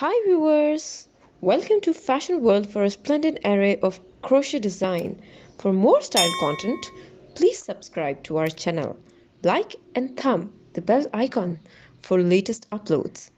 Hi viewers! Welcome to Fashion World for a splendid array of crochet design. For more style content, please subscribe to our channel. Like and thumb the bell icon for latest uploads.